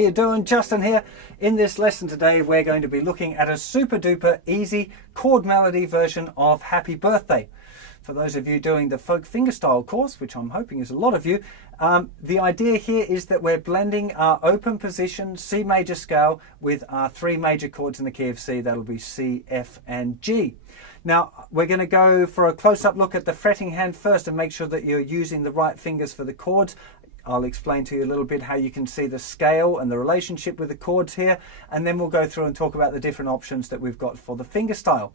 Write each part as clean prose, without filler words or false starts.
you doing? Justin here. In this lesson today we're going to be looking at a super duper easy chord melody version of Happy Birthday. For those of you doing the folk fingerstyle course, which I'm hoping is a lot of you, the idea here is that we're blending our open position C major scale with our three major chords in the key of C. That'll be C, F and G. Now we're going to go for a close-up look at the fretting hand first and make sure that you're using the right fingers for the chords. I'll explain to you a little bit how you can see the scale and the relationship with the chords here, and then we'll go through and talk about the different options that we've got for the fingerstyle.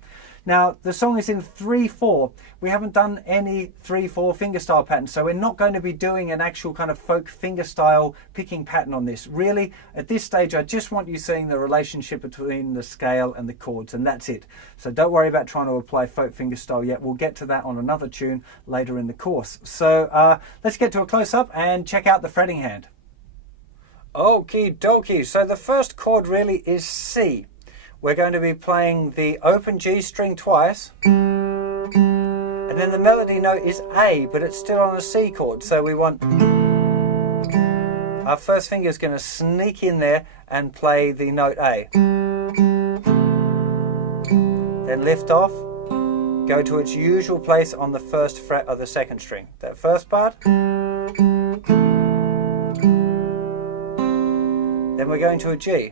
Now the song is in 3/4. We haven't done any 3/4 fingerstyle pattern, so we're not going to be doing an actual kind of folk fingerstyle picking pattern on this. Really, at this stage, I just want you seeing the relationship between the scale and the chords, and that's it. So don't worry about trying to apply folk fingerstyle yet. We'll get to that on another tune later in the course. So let's get to a close-up and check out the fretting hand. Okie dokie. So the first chord really is C. We're going to be playing the open G string twice, and then the melody note is A, but it's still on a C chord. So we want our first finger is going to sneak in there and play the note A. Then lift off, go to its usual place on the first fret of the second string. That first part. Then we're going to a G.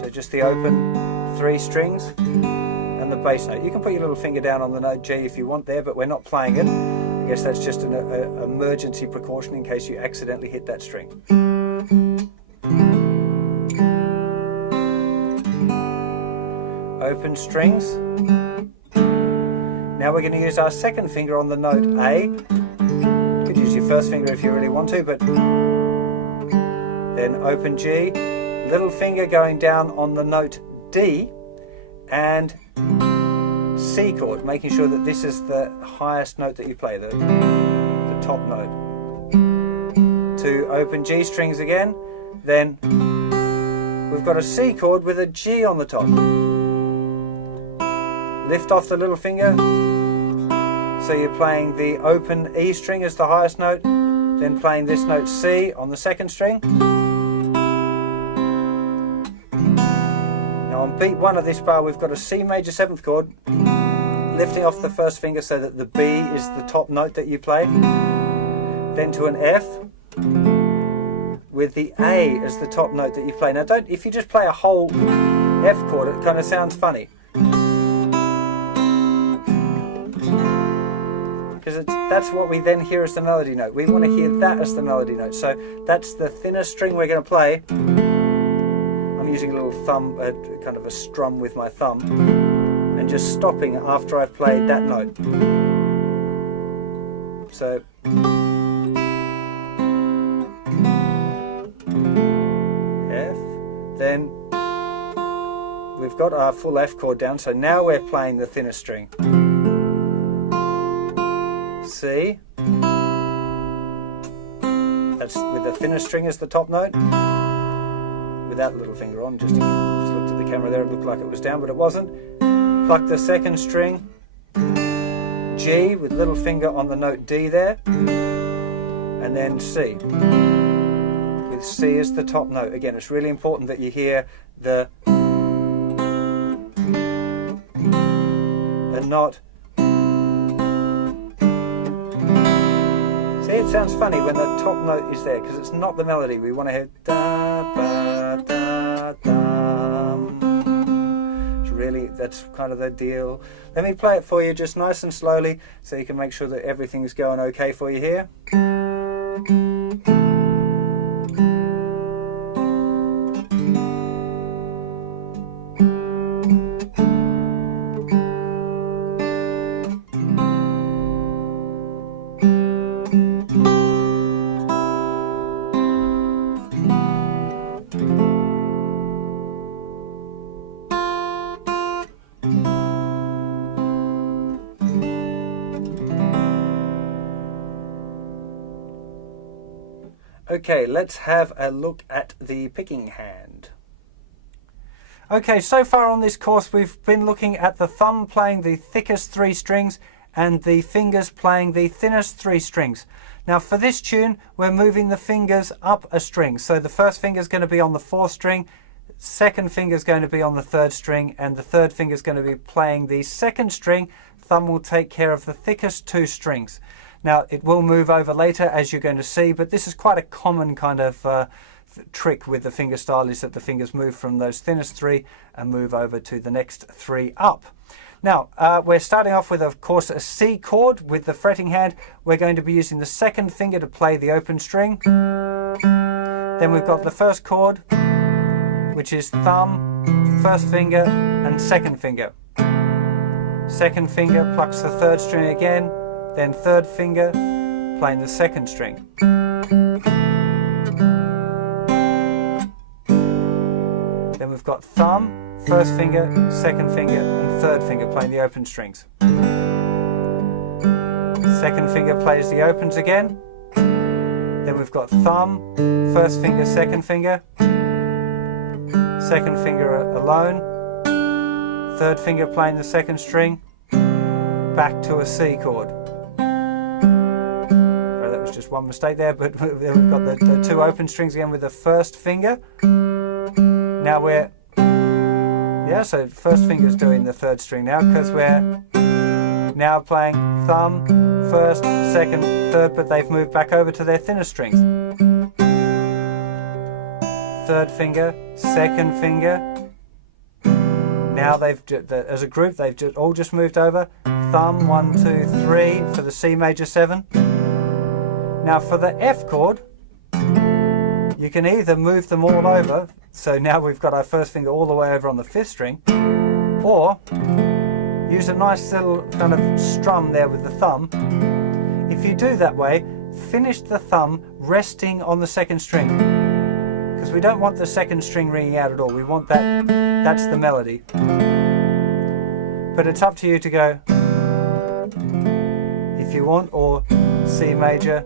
So just the open three strings and the bass note. You can put your little finger down on the note G if you want there, but we're not playing it. I guess that's just an emergency precaution in case you accidentally hit that string. Open strings. Now we're going to use our second finger on the note A. You could use your first finger if you really want to, but then open G. Little finger going down on the note D and C chord, making sure that this is the highest note that you play, the top note. To open G strings again, then we've got a C chord with a G on the top. Lift off the little finger, so you're playing the open E string as the highest note, then playing this note C on the second string. On beat 1 of this bar, we've got a C major 7th chord, lifting off the first finger so that the B is the top note that you play, then to an F with the A as the top note that you play. Now if you just play a whole F chord, it kind of sounds funny, because that's what we then hear as the melody note. We want to hear that as the melody note, so that's the thinnest string we're going to play. Using a little thumb, kind of a strum with my thumb, and just stopping after I've played that note. So F, then we've got our full F chord down, so now we're playing the thinnest string. C, that's with the thinnest string as the top note. With that little finger on, just looked at the camera there, it looked like it was down, but it wasn't. Pluck the second string, G with little finger on the note D there, and then C, with C as the top note. Again, it's really important that you hear the and not. See, it sounds funny when the top note is there because it's not the melody. We want to hear da ba da dum. It's really, that's kind of the deal. Let me play it for you just nice and slowly so you can make sure that everything's going okay for you here. Okay, let's have a look at the picking hand. Okay, so far on this course we've been looking at the thumb playing the thickest three strings and the fingers playing the thinnest 3 strings. Now for this tune, we're moving the fingers up a string. So the first finger is going to be on the 4th string, second finger is going to be on the 3rd string, and the 3rd finger is going to be playing the 2nd string. Thumb will take care of the thickest 2 strings. Now it will move over later, as you're going to see, but this is quite a common kind of trick with the fingerstyle, is that the fingers move from those thinnest 3 and move over to the next 3 up. Now, we're starting off with, of course, a C chord with the fretting hand. We're going to be using the 2nd finger to play the open string. Then we've got the 1st chord, which is thumb, 1st finger, and 2nd finger. 2nd finger plucks the 3rd string again, then 3rd finger playing the 2nd string. Then we've got thumb, 1st finger, 2nd finger, and 3rd finger playing the open strings. 2nd finger plays the opens again. Then we've got thumb, 1st finger, 2nd finger, 2nd finger alone, 3rd finger playing the 2nd string, back to a C chord. Oh, that was just one mistake there, but then we've got the 2 open strings again with the 1st finger. Now we're so 1st finger's doing the 3rd string now, because we're now playing thumb, 1st, 2nd, 3rd, but they've moved back over to their thinner strings. 3rd finger, 2nd finger. Now they've, as a group, they've all just moved over. Thumb, 1, 2, 3 for the C major 7. Now for the F chord, you can either move them all over. So now we've got our 1st finger all the way over on the 5th string, or use a nice little kind of strum there with the thumb. If you do that way, finish the thumb resting on the 2nd string, because we don't want the 2nd string ringing out at all. We want that's the melody. But it's up to you to go if you want, or C major,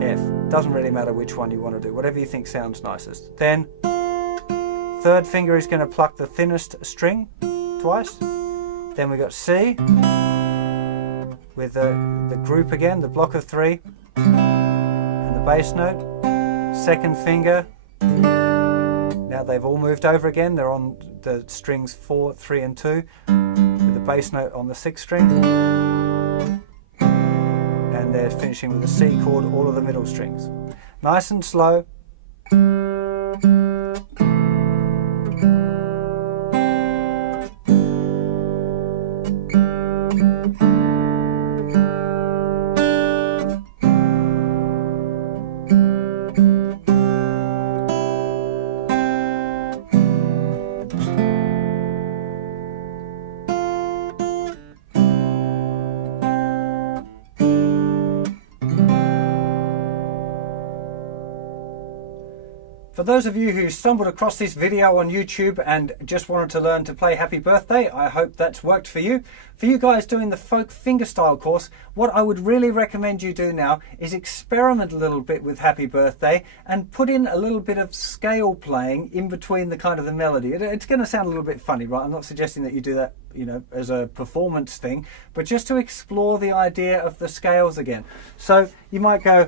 F. Doesn't really matter which one you want to do, whatever you think sounds nicest. Then 3rd finger is going to pluck the thinnest string twice. Then we got C with the group again, the block of 3, and the bass note. 2nd finger. Now they've all moved over again. They're on the strings 4, 3, and 2, with the bass note on the 6th string. And they're finishing with the C chord, all of the middle strings. Nice and slow. For those of you who stumbled across this video on YouTube and just wanted to learn to play Happy Birthday, I hope that's worked for you. For you guys doing the folk fingerstyle course, what I would really recommend you do now is experiment a little bit with Happy Birthday and put in a little bit of scale playing in between the kind of the melody. It's going to sound a little bit funny, right? I'm not suggesting that you do that, you know, as a performance thing, but just to explore the idea of the scales again. So you might go...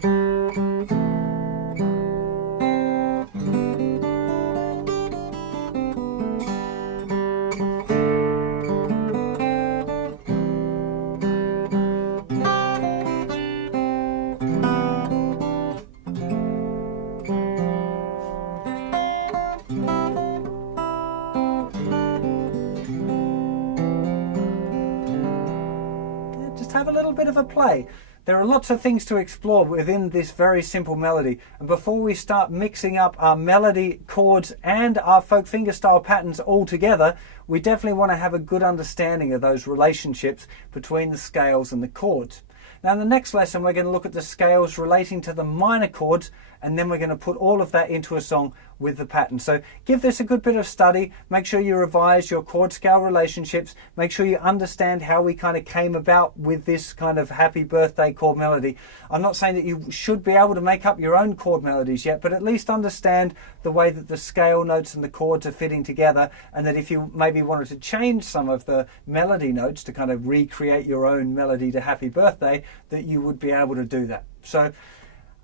have a little bit of a play. There are lots of things to explore within this very simple melody, and before we start mixing up our melody, chords and our folk fingerstyle patterns all together, we definitely want to have a good understanding of those relationships between the scales and the chords. Now in the next lesson we're going to look at the scales relating to the minor chords and then we're going to put all of that into a song with the pattern. So give this a good bit of study. Make sure you revise your chord scale relationships. Make sure you understand how we kind of came about with this kind of happy birthday chord melody. I'm not saying that you should be able to make up your own chord melodies yet, but at least understand the way that the scale notes and the chords are fitting together, and that if you maybe wanted to change some of the melody notes to kind of recreate your own melody to happy birthday, that you would be able to do that. So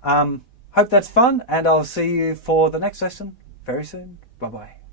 hope that's fun, and I'll see you for the next lesson very soon. Bye bye.